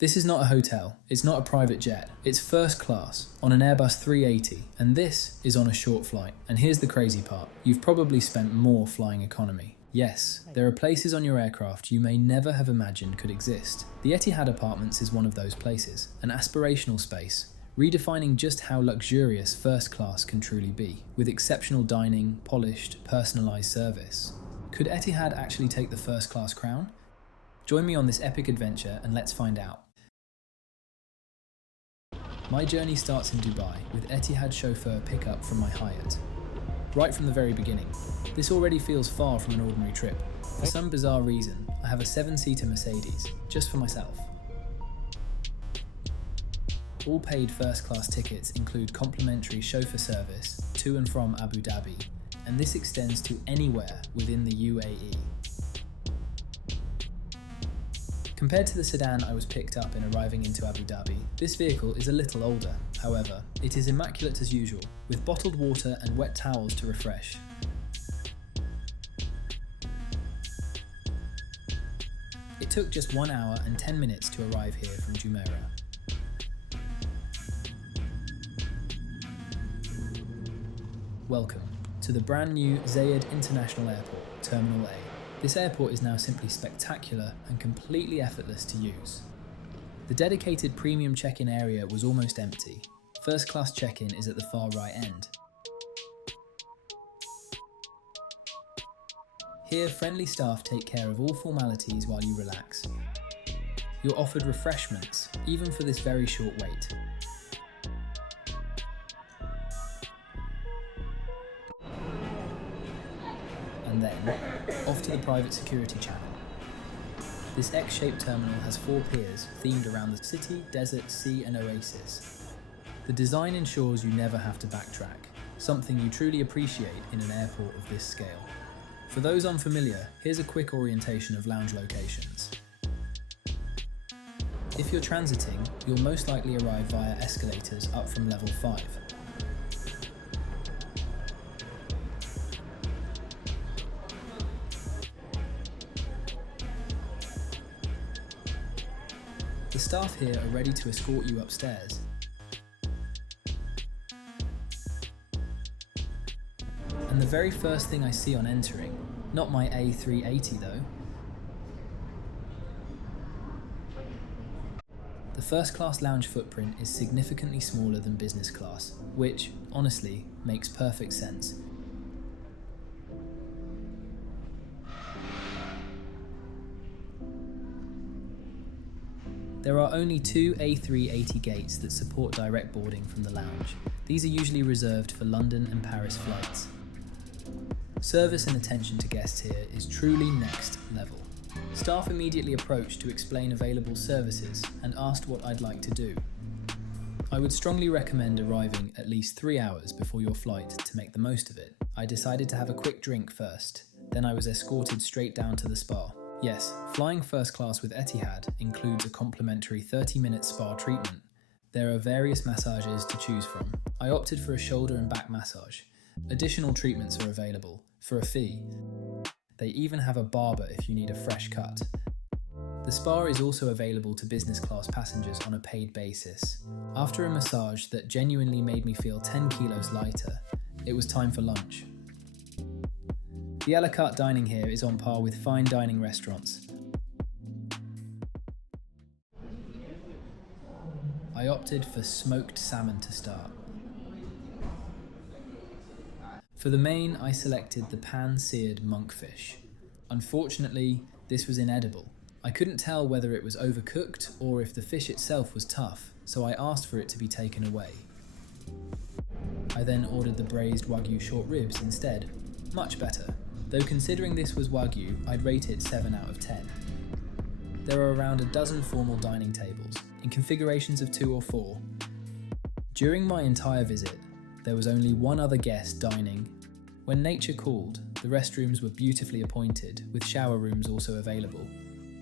This is not a hotel, it's not a private jet, it's first class on an Airbus 380, and this is on a short flight. And here's the crazy part, you've probably spent more flying economy. Yes, there are places on your aircraft you may never have imagined could exist. The Etihad Apartments is one of those places, an aspirational space, redefining just how luxurious first class can truly be, with exceptional dining, polished, personalised service. Could Etihad actually take the first class crown? Join me on this epic adventure and let's find out. My journey starts in Dubai with Etihad Chauffeur pickup from my Hyatt. Right from the very beginning, this already feels far from an ordinary trip. For some bizarre reason, I have a 7-seater Mercedes, just for myself. All paid first class tickets include complimentary chauffeur service to and from Abu Dhabi, and this extends to anywhere within the UAE. Compared to the sedan I was picked up in arriving into Abu Dhabi, this vehicle is a little older. However, it is immaculate as usual, with bottled water and wet towels to refresh. It took just 1 hour and 10 minutes to arrive here from Jumeirah. Welcome to the brand new Zayed International Airport, Terminal A. This airport is now simply spectacular and completely effortless to use. The dedicated premium check-in area was almost empty. First class check-in is at the far right end. Here, friendly staff take care of all formalities while you relax. You're offered refreshments, even for this very short wait. And then, off to the private security channel. This X-shaped terminal has 4 piers themed around the city, desert, sea and oasis. The design ensures you never have to backtrack, something you truly appreciate in an airport of this scale. For those unfamiliar, here's a quick orientation of lounge locations. If you're transiting, you'll most likely arrive via escalators up from level 5. The staff here are ready to escort you upstairs. And the very first thing I see on entering, not my A380 though. The first class lounge footprint is significantly smaller than business class, which, honestly, makes perfect sense. There are only 2 A380 gates that support direct boarding from the lounge. These are usually reserved for London and Paris flights. Service and attention to guests here is truly next level. Staff immediately approached to explain available services and asked what I'd like to do. I would strongly recommend arriving at least 3 hours before your flight to make the most of it. I decided to have a quick drink first, then I was escorted straight down to the spa. Yes, flying first class with Etihad includes a complimentary 30-minute spa treatment. There are various massages to choose from. I opted for a shoulder and back massage. Additional treatments are available, for a fee. They even have a barber if you need a fresh cut. The spa is also available to business class passengers on a paid basis. After a massage that genuinely made me feel 10 kilos lighter, it was time for lunch. The a la carte dining here is on par with fine dining restaurants. I opted for smoked salmon to start. For the main, I selected the pan-seared monkfish. Unfortunately, this was inedible. I couldn't tell whether it was overcooked or if the fish itself was tough, so I asked for it to be taken away. I then ordered the braised Wagyu short ribs instead. Much better. Though considering this was Wagyu, I'd rate it 7 out of 10. There are around a dozen formal dining tables, in configurations of 2 or 4. During my entire visit, there was only one other guest dining. When nature called, the restrooms were beautifully appointed, with shower rooms also available.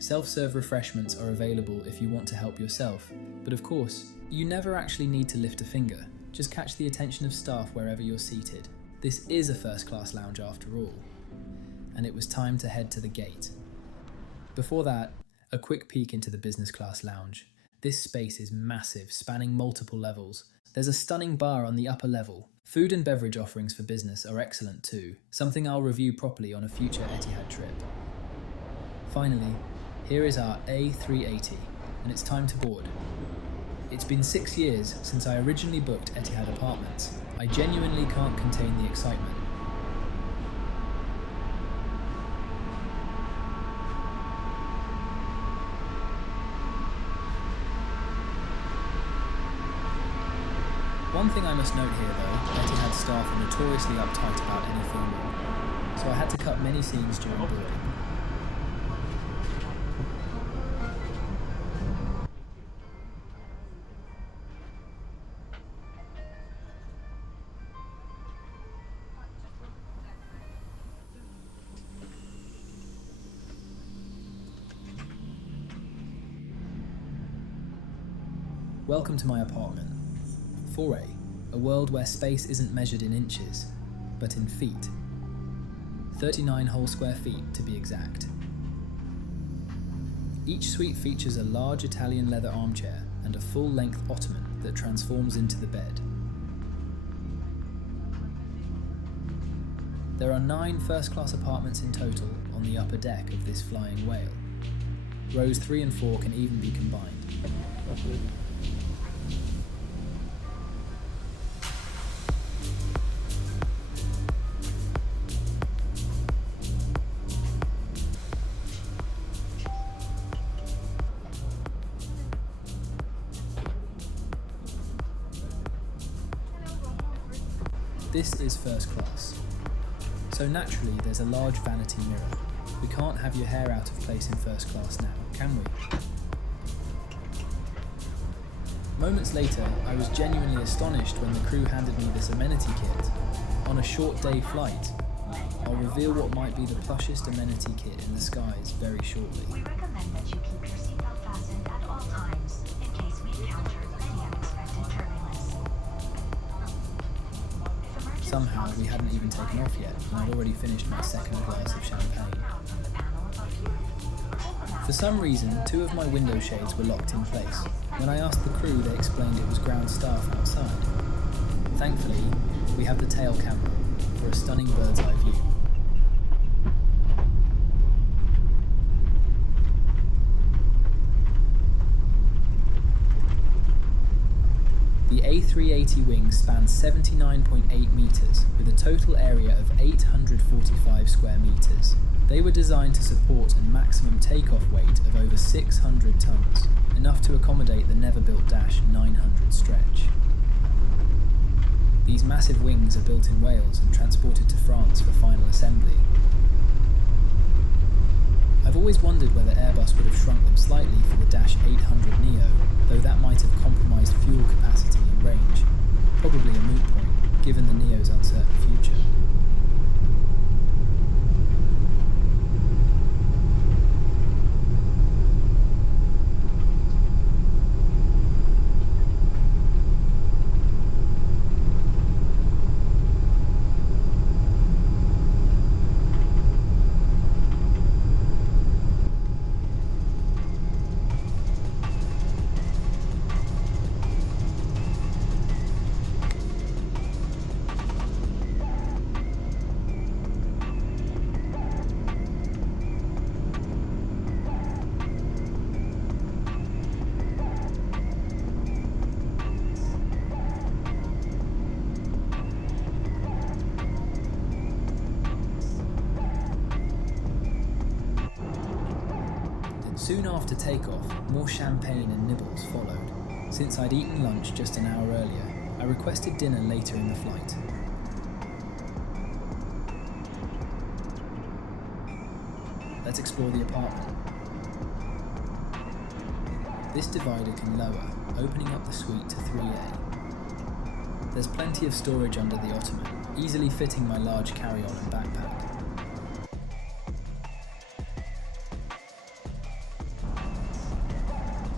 Self-serve refreshments are available if you want to help yourself, but of course, you never actually need to lift a finger, just catch the attention of staff wherever you're seated. This is a first-class lounge after all. And it was time to head to the gate. Before that, a quick peek into the business class lounge. This space is massive, spanning multiple levels. There's a stunning bar on the upper level. Food and beverage offerings for business are excellent too, something I'll review properly on a future Etihad trip. Finally, here is our A380, and it's time to board. It's been 6 years since I originally booked Etihad Apartments. I genuinely can't contain the excitement. One thing I must note here though, Etihad staff are notoriously uptight about any filming, so I had to cut many scenes during boarding. Welcome to my apartment. 4A, a world where space isn't measured in inches, but in feet. 39 whole square feet to be exact. Each suite features a large Italian leather armchair and a full-length ottoman that transforms into the bed. There are 9 first-class apartments in total on the upper deck of this flying whale. Rows 3 and 4 can even be combined. This is first class. So naturally there's a large vanity mirror. We can't have your hair out of place in first class now, can we? Moments later, I was genuinely astonished when the crew handed me this amenity kit. On a short day flight, I'll reveal what might be the plushest amenity kit in the skies very shortly. We recommend that you keep your seatbelt fastened at all times in case we encounter any unexpected turbulence. Somehow, we hadn't even taken off yet, and I'd already finished my second glass of champagne. For some reason, 2 of my window shades were locked in place. When I asked the crew, they explained it was ground staff outside. Thankfully, we have the tail camera for a stunning bird's eye view. The A380 wing spans 79.8 metres, with a total area of 845 square metres. They were designed to support a maximum takeoff weight of over 600 tonnes, enough to accommodate the never-built Dash 900 stretch. These massive wings are built in Wales and transported to France for final assembly. I've always wondered whether Airbus would have shrunk them slightly for the Dash 800 Neo, though that might have compromised fuel capacity and range. Probably a moot point, given the Neo's uncertain future. Soon after takeoff, more champagne and nibbles followed. Since I'd eaten lunch just an hour earlier, I requested dinner later in the flight. Let's explore the apartment. This divider can lower, opening up the suite to 3A. There's plenty of storage under the ottoman, easily fitting my large carry-on and backpack.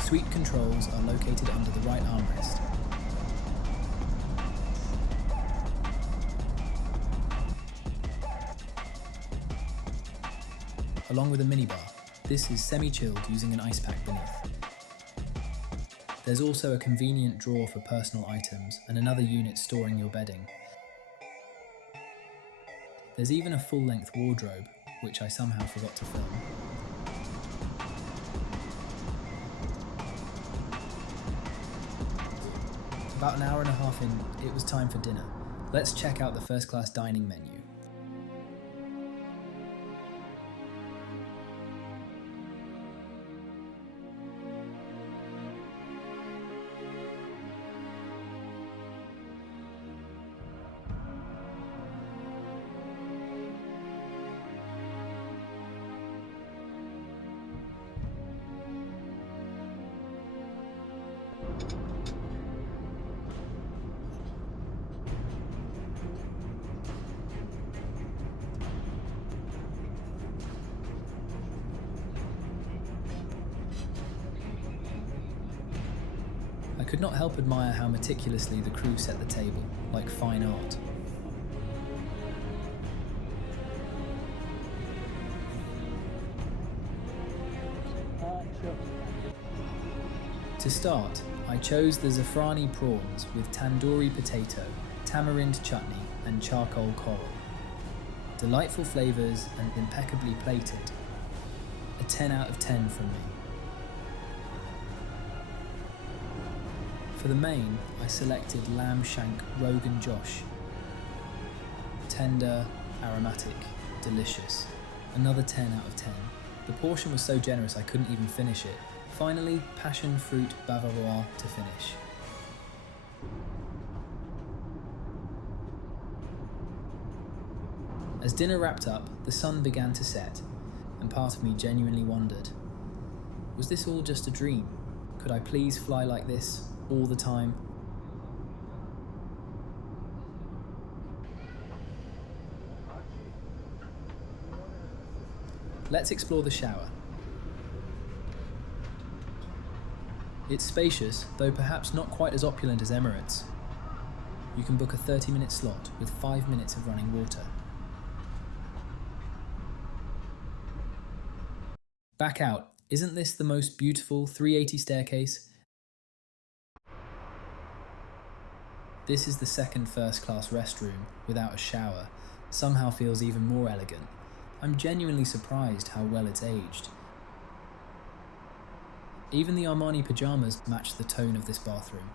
Suite controls are located under the right armrest. Along with a minibar, this is semi-chilled using an ice pack beneath. There's also a convenient drawer for personal items and another unit storing your bedding. There's even a full-length wardrobe, which I somehow forgot to film. About an hour and a half in, it was time for dinner. Let's check out the first class dining menu. I could not help admire how meticulously the crew set the table, like fine art. To start, I chose the zafrani prawns with tandoori potato, tamarind chutney and charcoal coral. Delightful flavours and impeccably plated. A 10 out of 10 from me. For the main, I selected lamb shank Rogan Josh. Tender, aromatic, delicious. Another 10 out of 10. The portion was so generous I couldn't even finish it. Finally, passion fruit bavarois to finish. As dinner wrapped up, the sun began to set, and part of me genuinely wondered, was this all just a dream? Could I please fly like this all the time? Let's explore the shower. It's spacious, though perhaps not quite as opulent as Emirates. You can book a 30-minute slot with 5 minutes of running water. Back out. Isn't this the most beautiful 380 staircase? This is the second first-class restroom without a shower. Somehow feels even more elegant. I'm genuinely surprised how well it's aged. Even the Armani pyjamas match the tone of this bathroom.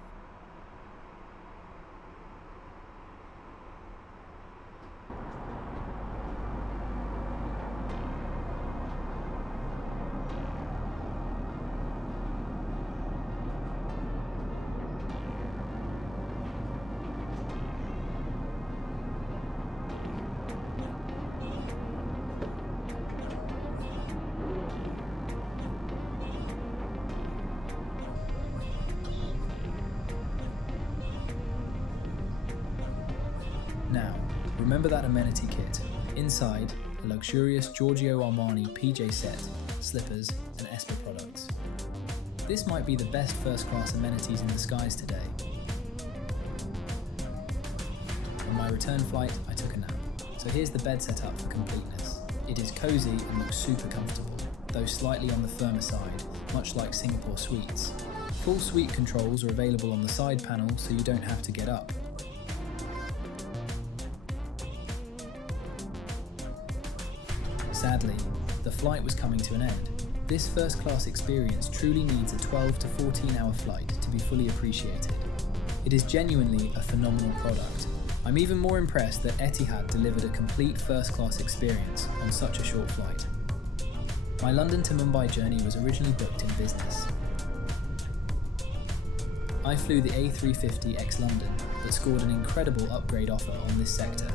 Now, remember that amenity kit. Inside, a luxurious Giorgio Armani PJ set, slippers and Esper products. This might be the best first-class amenities in disguise today. On my return flight, I took a nap. So here's the bed setup for completeness. It is cozy and looks super comfortable, though slightly on the firmer side, much like Singapore suites. Full suite controls are available on the side panel, so you don't have to get up. Sadly, the flight was coming to an end. This first-class experience truly needs a 12 to 14-hour flight to be fully appreciated. It is genuinely a phenomenal product. I'm even more impressed that Etihad delivered a complete first-class experience on such a short flight. My London to Mumbai journey was originally booked in business. I flew the A350 ex-London, but scored an incredible upgrade offer on this sector.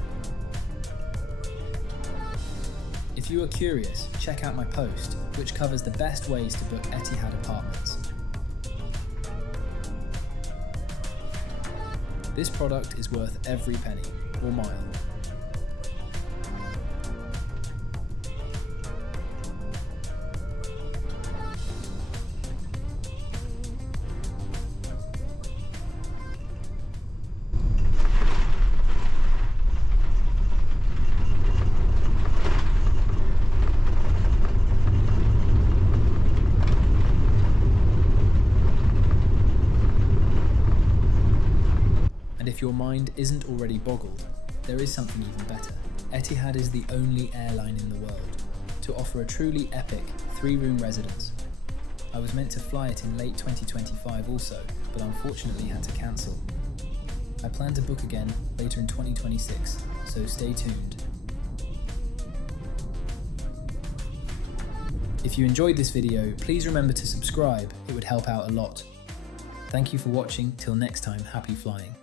If you are curious, check out my post, which covers the best ways to book Etihad apartments. This product is worth every penny or mile. your mind isn't already boggled, there is something even better. Etihad is the only airline in the world to offer a truly epic 3-room residence. I was meant to fly it in late 2025 also, but unfortunately had to cancel. I plan to book again later in 2026, so stay tuned. If you enjoyed this video, please remember to subscribe, it would help out a lot. Thank you for watching, till next time, happy flying.